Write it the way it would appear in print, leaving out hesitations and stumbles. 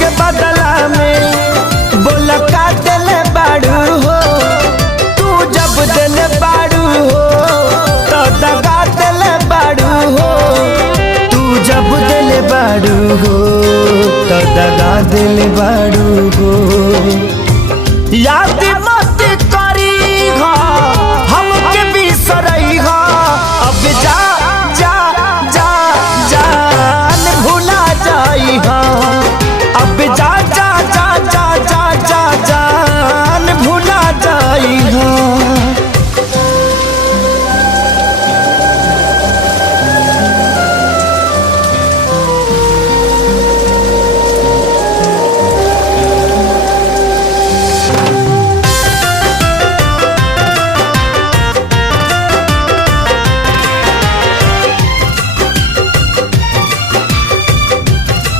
के बदला में बोला का दिल बाड़ू हो। तू जब दिल बाड़ू हो तो दगा दिल बाड़ू हो। तू जब दिल बाड़ू हो तो दगा दिल बाड़ू हो। याद